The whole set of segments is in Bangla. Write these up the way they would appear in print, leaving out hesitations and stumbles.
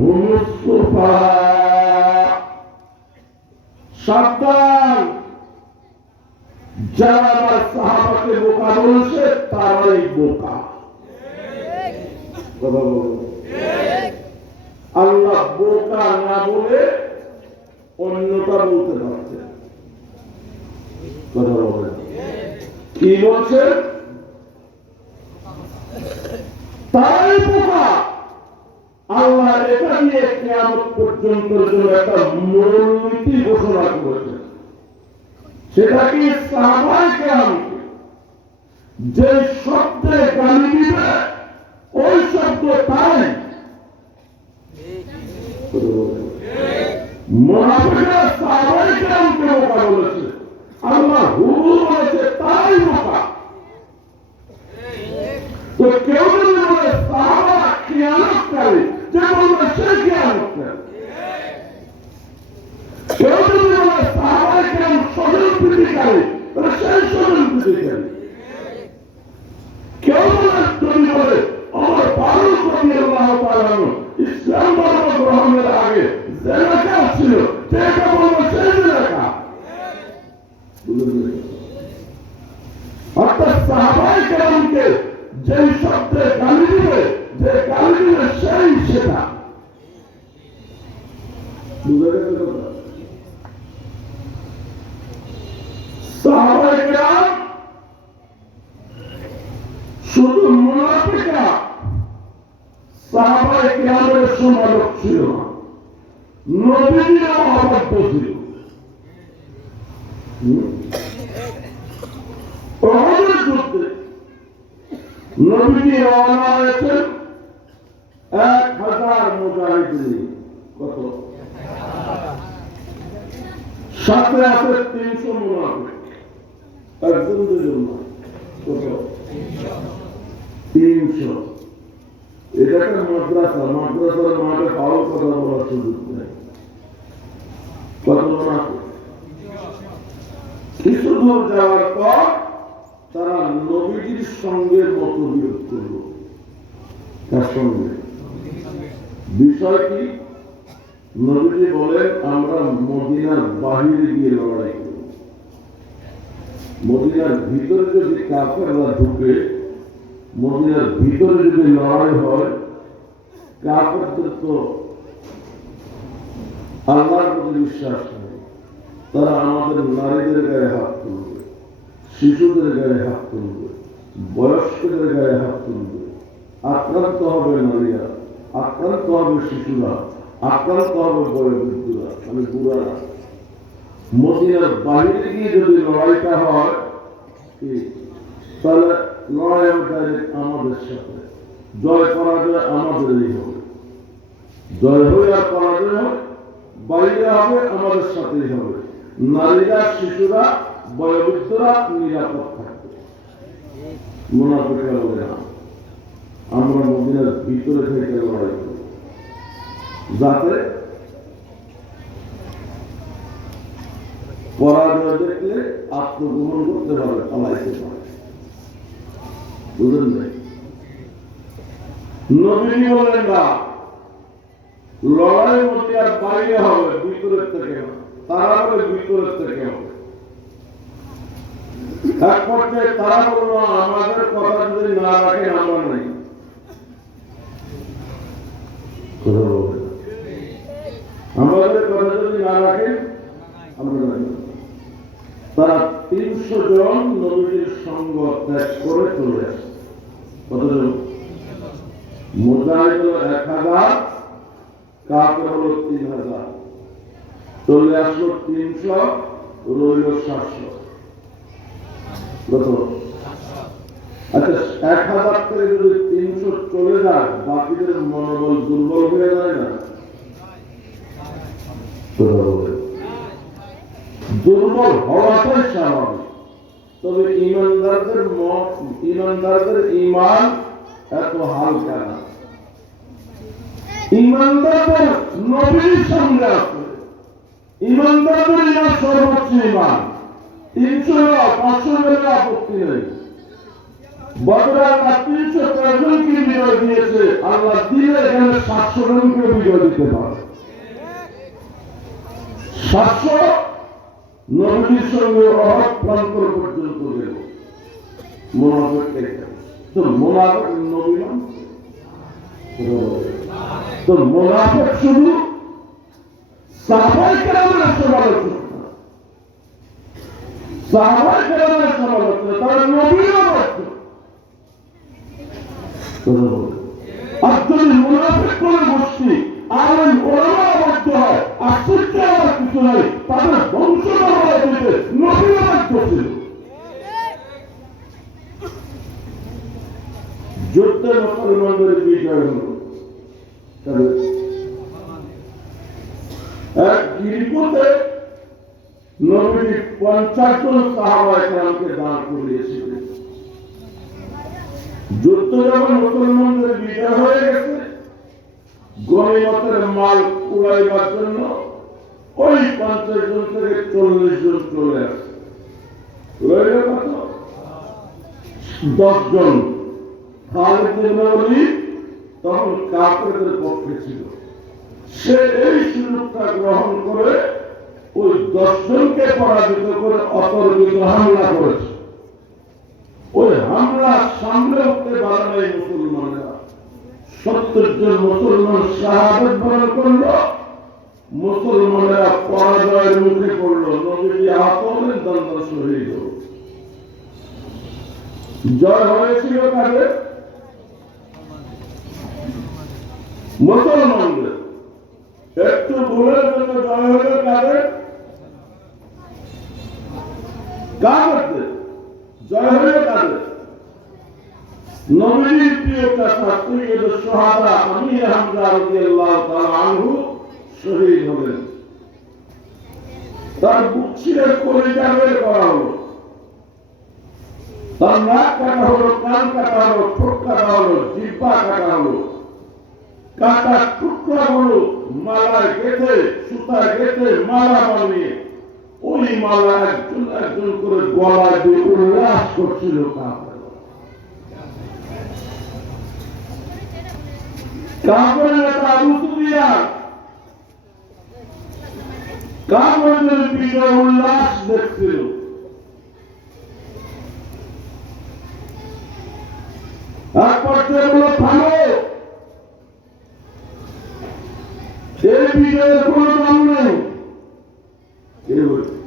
হুমুস সুফাহা, সাবধান, যারা আমার সাহাবাকে বোকা বলছে তারাই বোকা। কথা বলুন, আল্লাহ বোকা না বলে অন্যটা বলতে পারছে। কথা বলেন, কি বলছে? তারাই বোকা। আল্লাহ এটা নিয়ে কিয়ামত পর্যন্ত একটা মূলনীতি ঘোষণা করেছে। সেটা কি? সাহাবায়ে কেরামকে যে শব্দে গালি দিবে ওই শব্দ তাই। মুনাফিকরা সাহাবায়ে কেরামকে বোকা বলেছে, আল্লাহ হুবহু বলেছে তাই বোকা। তো কেউ যদি বলে সাহাবা খিয়ানতকারী, যে বলবে সে খিয়ানতকারী। কেউ যদি বলে সাহাবায়ে কেরাম স্বজনপ্রীতিকারী, তাহলে সেই স্বজনপ্রীতিকারী। কেউ যদি বলে আমার ফারুক রাদিয়াল্লাহু তাআলা আনহু ইসলাম ধর্ম গ্রহণের আগে জিনাকার ছিল, সেটা বলবে সেই জিনাকার। অর্থাৎ সাহাবায়ে কেরামকে যে শব্দে গালি দিবে, যে গালি দিবে সেই সেটা। সাহাবায়ে কেরাম শুধু মুনাফিকরা সাহাবায়ে কেরামের সমালোচক ছিল না, নবীজিও অবাধ্য ছিল। উহুদের যুদ্ধে নবীজি রওনা হয়েছেন 1000 মুজাহিদ নিয়ে। কত? সাথে আছে 300 মুনাফিক। একজন দুজন না, কত? 300। এটা একটা মাদ্রাসা, মাদ্রাসার মাঠে ফাউল কথা বলার সুযোগ নেই। কত মুনাফিক? কিছু দূর যাওয়ার পর তারা নবীজির সঙ্গে মতবিরোধ করল। তার সঙ্গে বিষয় কি? নবীজি বলেন আমরা মদিনার বাহিরে গিয়ে লড়াই করব। মদিনার ভিতরে যদি কাফেররা ঢুকে, মদিনার ভিতরে যদি লড়াই হয়, কাফেরদের তো আল্লাহর প্রতি বিশ্বাস নেই, তারা আমাদের নারীদের গায়ে হাত তুলবে, শিশুদের গায়ে হাত তুলবে, বয়স্কদের গায়ে হাত তুলবে, আক্রান্ত হবে নারীরা, আক্রান্ত হবে শিশুরা, আক্রান্ত হবে বয়োবৃদ্ধরা, মানে বুড়ারা। মদিনার বাইরে গিয়ে যদি লড়াইটা হয়, তাহলে লড়াই হবে আমাদের সাথে, জয় পরাজয় আমাদেরই হবে। জয় হয়ে আর পরাজয় হবে, বাইরে হবে আমাদের সাথেই হবে। নারীরা, শিশুরা, বয়োবৃদ্ধরা নিরাপদ থাকবে। মুনাফিকরা বলে না, আমরা মদিনার ভিতরে থেকে লড়াই করব, যাতে পরাজয় দেখলে আত্মগোপন করতে পারে, পালাইতে পারে। বুঝলেন নাই? নবীজি বলেন না, লড়াই মদিনার বাইরে হবে, ভিতরের থেকে না। তারা বলে ভিতরের থেকে হবে। এক পর্যায়ে তারা বলল আমাদের কথা যদি না রাখেন আমরা নাই। আমাদের কথা যদি না রাখেন আমরা নাই। তারা 300 জন নবীজির সঙ্গ ত্যাগ করে চলে আসে। কতজন? মুজাহিদ হলো 1000, কাফের হলো 3000। চলে আসলো 300, রইল 700। আচ্ছা, 1000 থেকে যদি 300 চলে যায়, বাকিদের মনোবল দুর্বল হয়ে যায় না? দুর্বল হওয়াটাই স্বাভাবিক। তবে ইমানদারদের ঈমান এত হালকা না। ইমানদারদের নবীর সঙ্গে আছে, ইমানদারদের ঈমান সর্বোচ্চ ঈমান। 300 500 আপত্তি নেই। বদরে আল্লাহ 300 জনকে বিজয় দিয়েছে, আল্লাহ দিলে এখানে 700 জনকে বিজয় দিতে পারে। 700 নবীর সঙ্গে অহদ প্রান্তর পর্যন্ত গেল। মুনাফিক তো মুনাফিক নবী তো মুনাফিক শুধু সাহাবায়ে কেরামের সমালোচনা, সাহাবায়ে কেরামের সমালোচনা, তারা নবীও বলত। আর যদি মুনাফিক কোন গোষ্ঠী আলেম ওলামা বলতে হয়, আশ্চর্য হওয়ার কিছু নাই, তাদের বংশধর দিতে নবীও বাধ্য ছিল। যুদ্ধে মুসলমানদের বিজয় হল। এক গিরিপথে নবীজি 50 জন সাহাবায়ে কেরামকে দাঁড় করিয়েছিলেন। যুদ্ধ যখন মুসলমানদের বিজয় হয়ে গেছে, গনিমতের মাল কুড়াইবার জন্য ওই 50 জন থেকে 40 জন চলে আসে। রইল কত? 10 জন। খালিদ ইবনে ওলীদ তখন কাফেরদের পক্ষে ছিল। সে এই সুযোগটা গ্রহণ করে ওই 10 জনকে পরাজিত করে অতর্কিত হামলা করেছে। ওই হামলা সামনে উঠতে পারে নাই মুসলমানেরা। 70 জন মুসলমান শাহাদাত বরণ করল, মুসলমানেরা পরাজয়ের মুখে পড়ল। নবীজি আহত হলেন, দন্দন শহীদ হল। জয় হয়েছিল কাদের? মুসলমানদের। একটু ভুলের জন্য জয় হল কাদের? কাফেরদের। জয় হল কাদের? নবীর প্রিয় চাচা সৈয়দুশ শুহাদা আমির হামজা রাদিয়াল্লাহু তাআলা আনহু শহীদ হলেন। তার বুক ছিঁড়ে কলিজা বের করা হলো, তার নাক কাটা হলো, কান কাটা হলো, ঠোঁট কাটা হলো, জিহ্বা কাটা হলো। কাটা টুকরাগুলো মালায় গেঁথে, সুতায় গেঁথে মালা বানিয়ে ওই মালা একজন একজন করে গলায় দিয়ে উল্লাস করছিল কাফেররা। কাফের নেতা আবু সুফিয়ান কাফেরদের বিজয় উল্লাস দেখছিল। এক পর্যায়ে বলল, থামো, এই বিজয়ের কোন দাম নেই।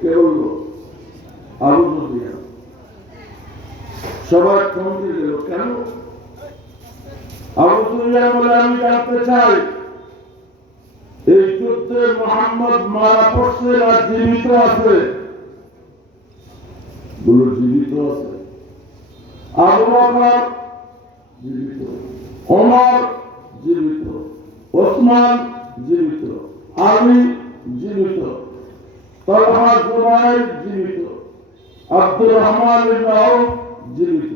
কে বলল? আবু সুফিয়ান। সবাই থমকে গেল। কেন? আবু সুফিয়ান বলে, আমি জানতে চাই এই যুদ্ধে মুহাম্মদ মারা পড়ছে না জীবিত আছে? বলো জীবিত আছে। আবু বকর জীবিত, ওমর জীবিত, ওসমান জীবিত, আলী জীবিত, তালহা জুবাইর জীবিত, আব্দুর রহমান ইবনে আউফ জীবিত।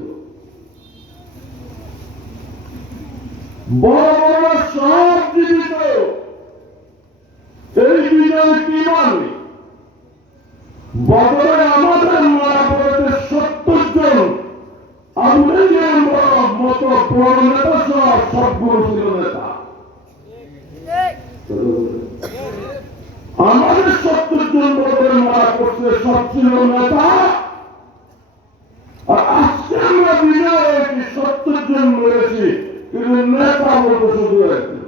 বড় বড় সব জীবিত। এই বিজয় কি মানে? বদরে আমাদের মারা পড়েছে 70 জন। আমাদের মতো বড় নেতা সবগুলো ছিল নেতা। আমাদের 70 জন বদরে মারা পড়ছে, সব ছিল নেতা। আর আজকে আমরা বিজয় হয়েছি, 70 জন মরেছি, কিন্তু নেতা বলতে শুধু একজন,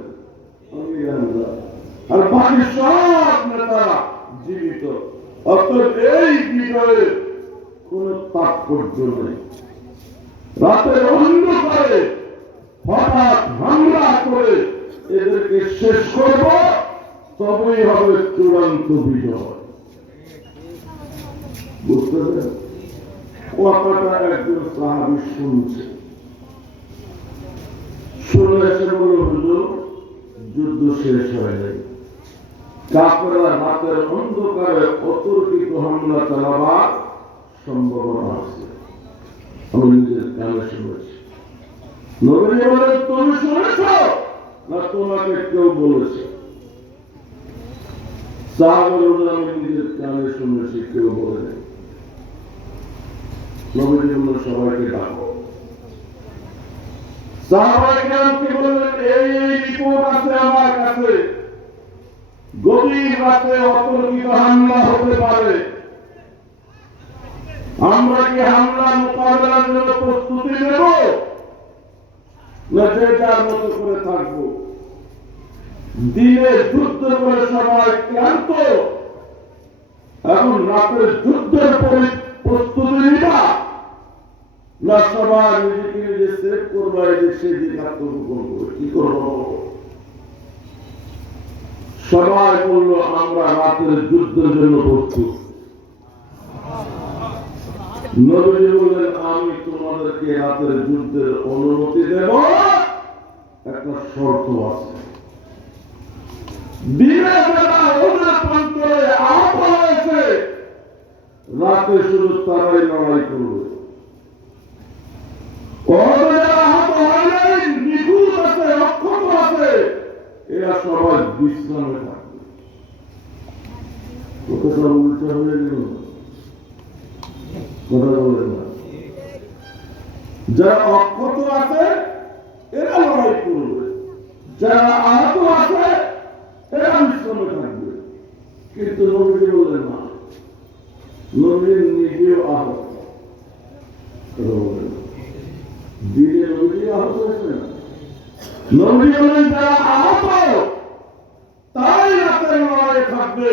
আর বাকি সব নেতা জীবিত। অর্থাৎ এই বিজয়ের কোন তাৎপর্য নেই। রাতের অন্ধকারে হঠাৎ হামলা করে এদেরকে শেষ করব, তবেই হবে চূড়ান্ত বিজয়। বুঝতে পারেন? কথাটা একজন সাহাবী শুনছে, শুনে এসে বলল, হুজুর যুদ্ধ শেষ হয়ে যায়, কাফেররা রাতের অন্ধকারে অতর্কিত হামলা চালাবার সম্ভাবনা আছে। আমি নিজের কানে শুনেছি। নবীজি বলেন, তুমি শুনেছ না তোমাকে কেউ বলেছে? সাহাবারা আমি নিজের কানে শুনেছি, কেউ বলে নাই। নবীজি বললেন, সবাইকে ডাকো। সাহাবায়ে কেরামকে বললেন, এই রিপোর্ট আছে আমার কাছে, গভীর রাতে অতর্কিত হামলা হতে পারে, আমরা কি হামলা মোকাবেলার জন্য প্রস্তুতি নেব, না যে যার মতো করে থাকবো? দিনে যুদ্ধ করে সবাই ক্লান্ত, এখন রাতের যুদ্ধের প্রস্তুতি নিবা, না সবাই নিজেকে নিজে সেভ করবা, সেদিন আত্মগোপন করবে? কি করবো? সবাই বললো, আমরা রাতের যুদ্ধের জন্য প্রস্তুত। নবী বললেন, আমি তোমাদেরকে রাতের যুদ্ধের অনুমতি দেব, একটা শর্ত আছে। দিনের বেলা ওদের প্রান্তরে আহত হয়েছে, রাতে শুধু তারাই লড়াই করবে। ওদের আহত হয় নাই, নিখুঁত আছে, অক্ষত আছে, এরা সবাই বিশ্রামে থাকবে। কথা উল্টা হয়ে গেল, কথা বলেন না। যারা অক্ষত আছে এরা লড়াই করবে, যারা আহত আছে এরা বিশ্রামে থাকবে। কিন্তু নবী বললেন না, নবী নিজেও আহত। দিনে নবী আহত হয়েছে না? নবী বললেন, যারা আহত তারাই রাতের লড়াই থাকবে,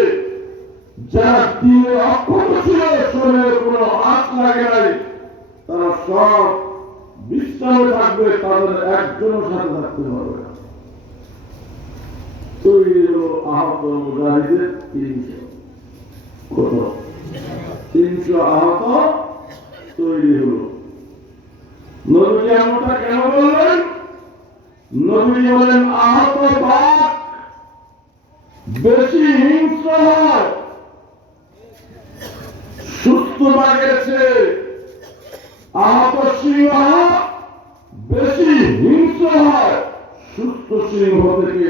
যারা দিনে অক্ষত ছিল, শরীরে কোনো আঁচ লাগে নাই, তারা সব বিশ্রামে থাকবে, তাদের একজনের সাথে থাকতে হবে। তৈরি হলো আহত মুজাহিদের 300। কত? 300 আহত তৈরি হলো। নবী এমনটা কেন বললেন? নবী বলেন, আহত বাঘ বেশি হিংস্র হয় সুস্থ বাঘের চেয়ে, আহত সিংহ বেশি হিংস্র হয় সুস্থ সিংহ থেকে।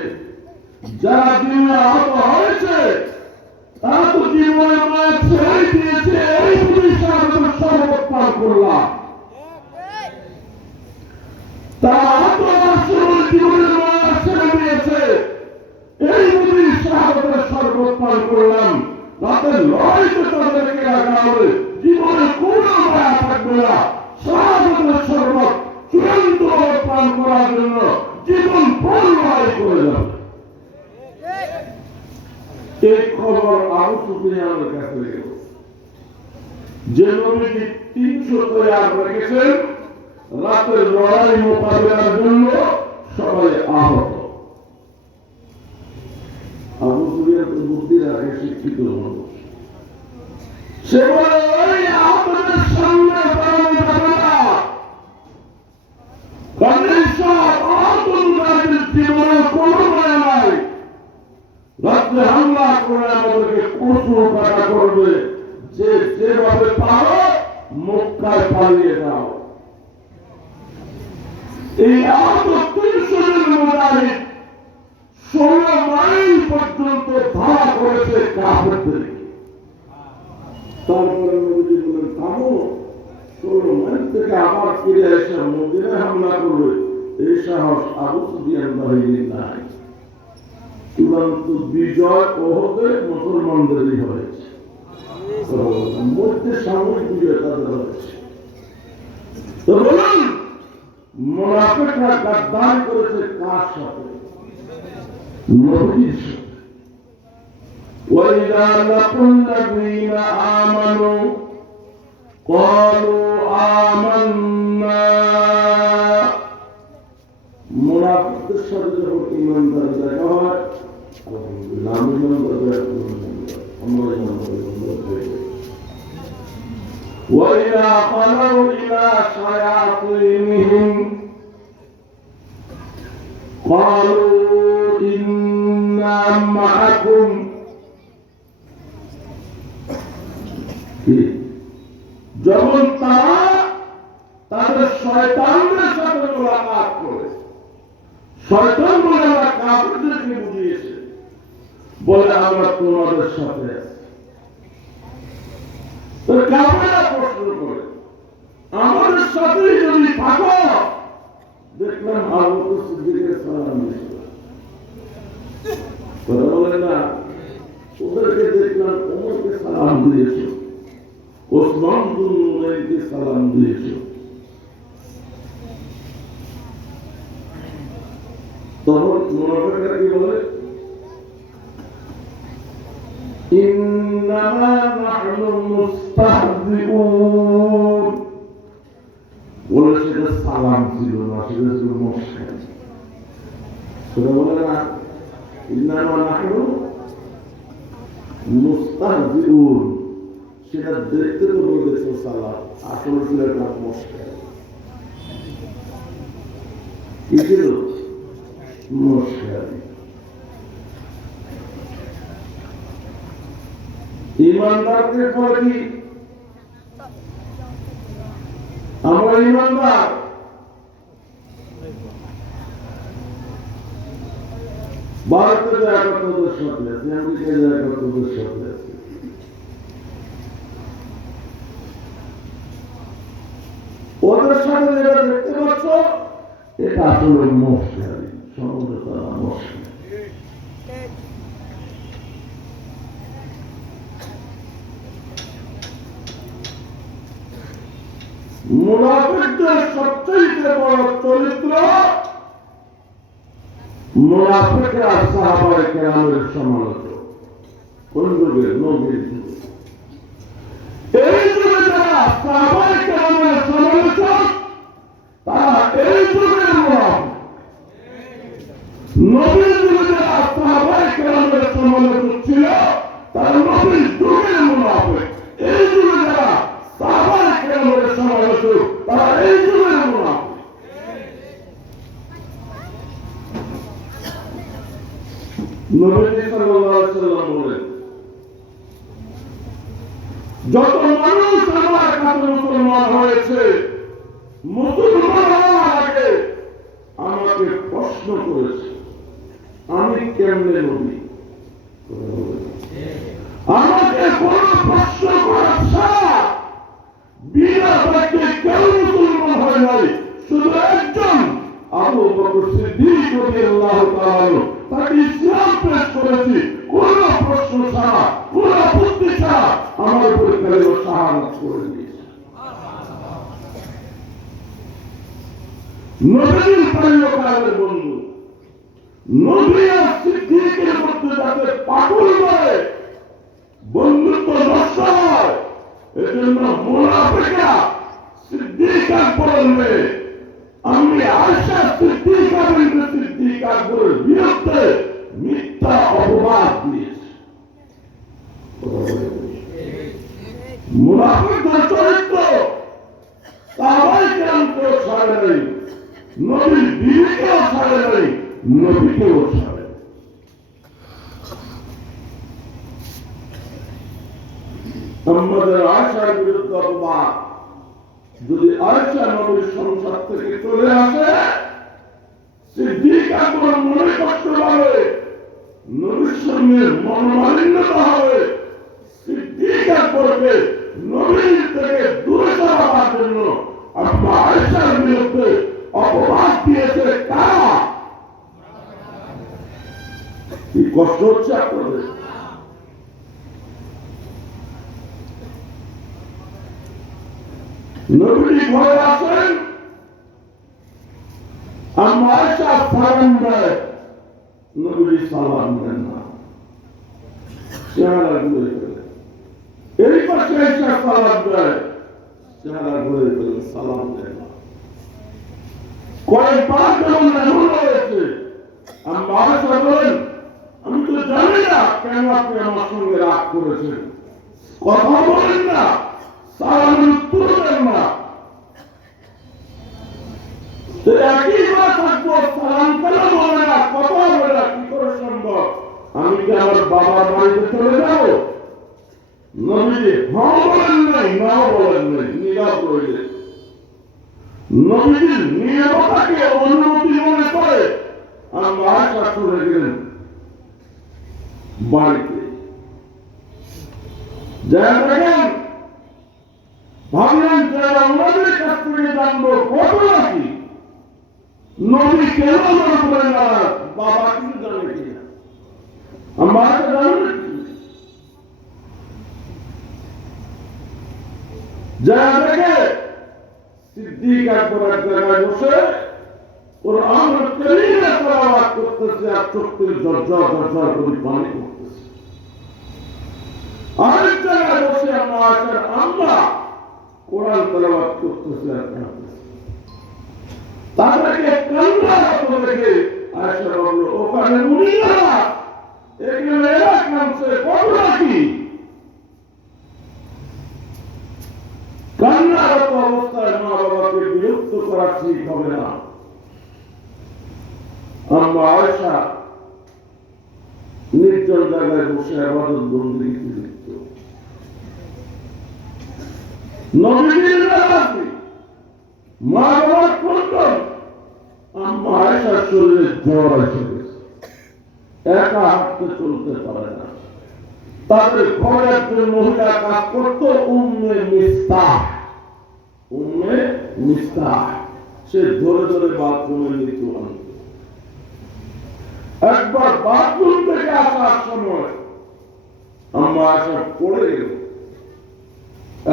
যারা জীবনে আহত হয়েছে তারা তো জীবনে মায়ের ছেড়ে দিয়েছে, এই পুলিশের শরবত পান করলাম। তারা আহত জীবনের মায়ের ছেড়ে দিয়েছে, এই পুলিশের শরবত পান করলাম। রাতের লড়াইতে তাদেরকে রাখা হবে, জীবনে কোনো মায়া থাকবে না। শাহাদাতের শরবত চূড়ান্ত পান করার জন্য জীবন ভর লড়াই করে যাবে। এই খবর আবু সুফিয়ানের কাছে গেল, যে নবীজি 300 তৈয়ার রেখেছেন রাতের লড়াই মোকাবেলার জন্য, সবাই আহত। আবু সুফিয়ান বুদ্ধি রাখে, শিক্ষিত মানুষ। সে বলে, ওই আহতদের সামনে দাঁড়ানো যাবে না, কারণ সব আহত মুজাহিদের জীবনে কোনো মায়া নাই। রাত্রে হামলা করে আমাদেরকে কচু কাটা করবে, যে যেভাবে পারো মক্কায় পালিয়ে যাও। এই আহত 300 জন মুজাহিদ 16 মাইল পর্যন্ত ধাওয়া করেছে কাফেরদেরকে। তারপরে নবীজি বলেন, থামো, 16 মাইল থেকে আবার ফিরে এসে মদিনায় হামলা করবে, এই সাহস আবু সুফিয়ান বাহিনীর নাই। চূড়ান্ত বিজয় ওহদে মুসলমানদেরই হয়েছে, মধ্যে সামরিক বিজয় তাদের হয়েছে। তো বলুন, মুনাফিকরা গাদ্দারি করেছে কার সাথে? নবীর সাথে। وَإِذَا لَقُوا الَّذِينَ آمَنُوا قَالُوا آمَنَّا। মুনাফিকদের সাথে যখন ঈমানদার দেখা হয়, আলহামদুলিল্লাহ, আমি ঈমানদার, আমরা ঈমানদার। وَإِذَا خَلَوْا إِلَى شَيَاطِينِهِمْ قَالُوا إِنَّا مَعَكُمْ। যখন তারা তাদের শয়তানদের সাথে মোলাকাত করে, শয়তান বলে আমরা কাফেরদেরকে বুঝিয়েছে, বলে আমরা তোমাদের সাথে আছি। কাফেররা প্রশ্ন করে, আমাদের সাথে যদি থাকো, দেখলাম আবু বকর সিদ্দিকের সালাম দিয়েছিল। কথা বলেন না, ওদেরকে দেখলাম ওমরকে সালাম দিয়েছে, ওসমান বিন নুরাইনকে সালাম দিয়েছে। তখন মুনাফিকরা কি বলে? ইন্নামা নাহনু মুস্তাহজিউন। বলে সেটা সালাম ছিল না, সেটা ছিল মস্কার। সেটা বলে না, ইন্নামা নাহনু মুস্তাহজিউন, সেটা দেখতে তো বলেছে সালাম, আসলে ছিল একটা মস্কার। কি ছিল? মস্কার। ইমানদারকে বলে কি আমরা ইমানদার? ভারতে জায়গা তোদের সাথে আছে, আমেরিকায় জায়গা তোদের সাথে আছে। ওদের সাথে যেটা দেখতে পাচ্ছ এটা আসলে মস্কারি, সমঝোতা মস্কারি। মুনাফিকদের সবচেয়ে বড় চরিত্র মুনাফিকরা সাহাবায়ে কেরামের সমালোচক। কোন যুগে? নবীর যুগে। এই যুগে যারা সাহাবায়ে কেরামের সমালোচক তারা এই যুগের মুনাফিক। নবীর যুগে যারা সাহাবায়ে কেরামের সমালোচক ছিল তারা নবীর যুগের মুনাফিক। এই যুগে যারা সাহাবায়ে কেরামের সমালোচক তারা এই যুগের মুনাফিক। নবী সাল্লাল্লাহু আলাইহি ওয়াসাল্লাম বলেন, যত মানুষ আমার কাছে মুসলমান হয়েছে, মুসলমান হওয়ার আগে আমাকে প্রশ্ন করেছে আমি কেমনে নবী। আমাকে কোন প্রশ্ন করার ছাড়া বিনা বাক্যে কেউ মুসলমান হয় নাই, শুধু একজন আবু বকর সিদ্দিক রাদিয়াল্লাহু তাআলা তাকে ইসলাম পেশ করেছি কোন প্রশ্ন ছাড়া, কোন আপত্তি ছাড়া আমার উপরে কালেমা শাহাদাত করে দিয়েছে। নবীর পরিবারের বন্ধু, নবী আর সিদ্দিকের মধ্যে যাতে পাগল করে বন্ধুত্ব নষ্ট হয়, এজন্য মুনাফিকরা সিদ্দিক আকবরের মেয়ে আমি আয়েশা সিদ্দিকা বিনতে সিদ্দিক আকবরের বিরুদ্ধে মিথ্যা অপবাদ দিয়েছে। মুনাফিকদের চরিত্র সাহাবায়ে কেরামকেও ছাড়ে নাই, নবীর বিবিকেও ছাড়ে নাই, নবীকেও ছাড়ে। আমাদের আয়েশার বিরুদ্ধে অপবাদ, যদি আয়েশা নবীর সংসার থেকে চলে আসে, সিদ্দিক আকবর মনে কষ্ট পাবে, নবীর সঙ্গে মনোমালিন্যতা হবে। সিদ্দিক আকবরকে নবীর থেকে দূরে সরাবার জন্য আপনার আয়েশার বিরুদ্ধে অপবাদ দিয়েছে কারা? কি কষ্ট হচ্ছে আপনাদের? নবী ঘরে আসেন, আম্মা আয়েশা সালাম দেয়, নবী সালাম দেন না, চেহারা ঘুরে ফেলে। এই পাশে আয়েশা সালাম দেয়, চেহারা ঘুরে ফেলে, সালাম দেয় না। কয়েকবার যেমন এমন হয়েছে, আম্মা আয়েশা বলেন আমি তো জানি না কেন আপনি আমার সঙ্গে রাগ করেছেন, কথা বলেন না, সালামের উত্তর দেন না। একই কথা থাকবো, সালাম কেন বলে না, কথা বলে না, কি করে সম্ভব? আমি কি আমার বাবার বাড়িতে চলে যাব? নবী হ্যাঁ বলেন নাই, না বলেন নাই, নীরব রইলেন। নবীর নীরবতাকে অনুমতি মনে করে আমরা আয়েশা চলে গেলেন বাড়িতে। যা দেখেন, ভাবলেন যে ওনাদের কাছ থেকে জানবো কত নাকি, নবী কেন মনে করে না বাবা কিছু জানে কিনা আমার জানে যা দেখে সিদ্দিক আকবর এক জায়গায় বসে কোরআন কারীমের তেলাওয়াত করতেছে আর চোখের ঝরঝর ঝরঝর করে পানি পড়তেছে। আরেক জায়গায় বসে আয়েশার আম্মা কোরআন তেলাওয়াত করতেছে আর কাঁদতেছে। তাদেরকে কান্নারত দেখে আয়েশা বলল, ওখানে উনি না, এখানে এরা কাঁদছে, ঘটনা কি? কান্নারত অবস্থায় মা বাবাকে বিরক্ত করা ঠিক হবে না। আম্মা আয়েশা নির্জন জায়গায় বসে ইবাদত বন্দেগী লিপ্ত। নবীর রাতে মা বাবার কন্ট্রোল, আম্মা আয়েশার শরীরে জ্বর এসে গেছে, একা হাঁটতে চলতে পারে না। তাদের ঘরে একজন মহিলা কাজ করত, উম্মে মিস্তাহ। উম্মে মিস্তাহ সে ধরে ধরে বাথরুমে নিত আনত। একবার বাথরুম থেকে আসার সময় আম্মা আয়েশা পড়ে গেল,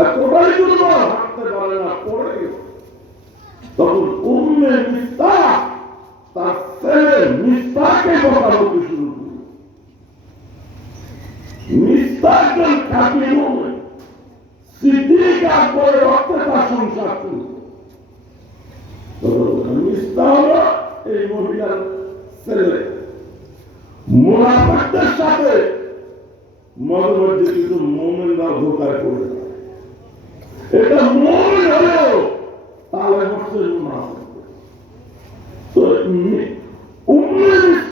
এতটাই দুর্বল হাঁটতে পারে না, পড়ে গেল। তখন উম্মে মিস্তাহ তার ছেলে মিস্তাহকে বকাবকি শুরু করল। মিস্তাহ একজন খাঁটি মুমিন, সিদ্দিক আকবরের রক্তে তার সংসার চলত। মিস্তাহ হলো এই মহিলার ছেলে। মুনাফিকদের সাথে মাঝে মধ্যে কিছু মুমিনরা ধোঁকায় পড়ে যায়। এটা মুমিন হলেও তাহলে হচ্ছে মুনাফিক।